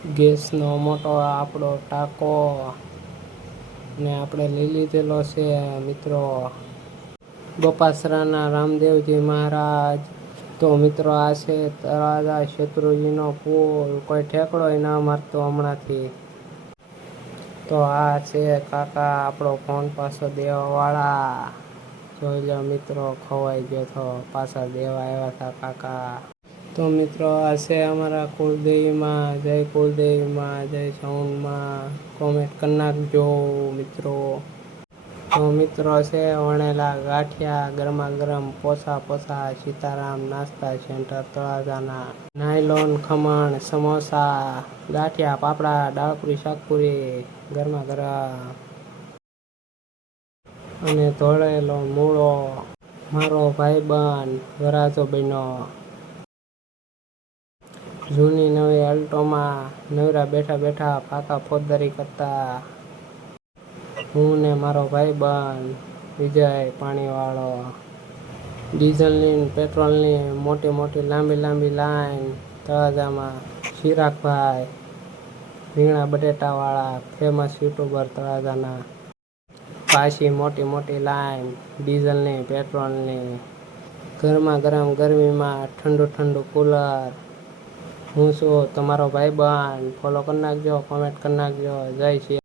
ગેસનો મોટો આપણો ટાંકો ને આપણે લઈ લીધેલો છે મિત્રો બપાસરાના રામદેવજી મહારાજ. તો મિત્રો આ છે તળાજા શત્રુજીનો પુલ, કોઈ ઠેકડો ન મારતો હમણાંથી. તો આ છે કાકા આપણો ફોન પાછો દેવાવાળા. જોઈ લો મિત્રો, ખોવાઈ ગયો તો પાછા દેવા આવ્યા હતા કાકા. તો મિત્રો આ છે અમારા કુળદેવીમાં. જય કુળદેવીમાં, જય સાઉન્ડમાં. કોમેન્ટ કરી નાખજો મિત્રો. તો મિત્રો છે વણેલા ગાંઠિયા, ગરમા ગરમ પોસા સીતારામ નાસ્તા સેન્ટર તળાજાના. નાયલોન ખમણ, સમોસા, ગાંઠિયા, પાપડા, દાળપુરી, શાકપુરી ગરમા ગરમ. અને ધોળેલો મૂળો મારો ભાઈબંધ વરાજો બન્યો. જૂની નવી અલ્ટોમાં નવરા બેઠા બેઠા ફાંકા ફોજદારી કરતા હું ને મારો ભાઈબંધ વિજય પાણીવાળો. ડીઝલની પેટ્રોલની મોટી મોટી લાંબી લાઈન તળાજામાં. ચિરાગભાઈ રીંગણા બટેટાવાળા ફેમસ યુટ્યુબર તળાજાના. પાછી મોટી લાઈન ડીઝલની પેટ્રોલની. ગરમા ગરમ ગરમીમાં ઠંડુ કુલર. હું છું તમારો ભાઈબંધ. ફોલો કરી નાખજો, કોમેન્ટ કરી નાખજો. જય શ્રી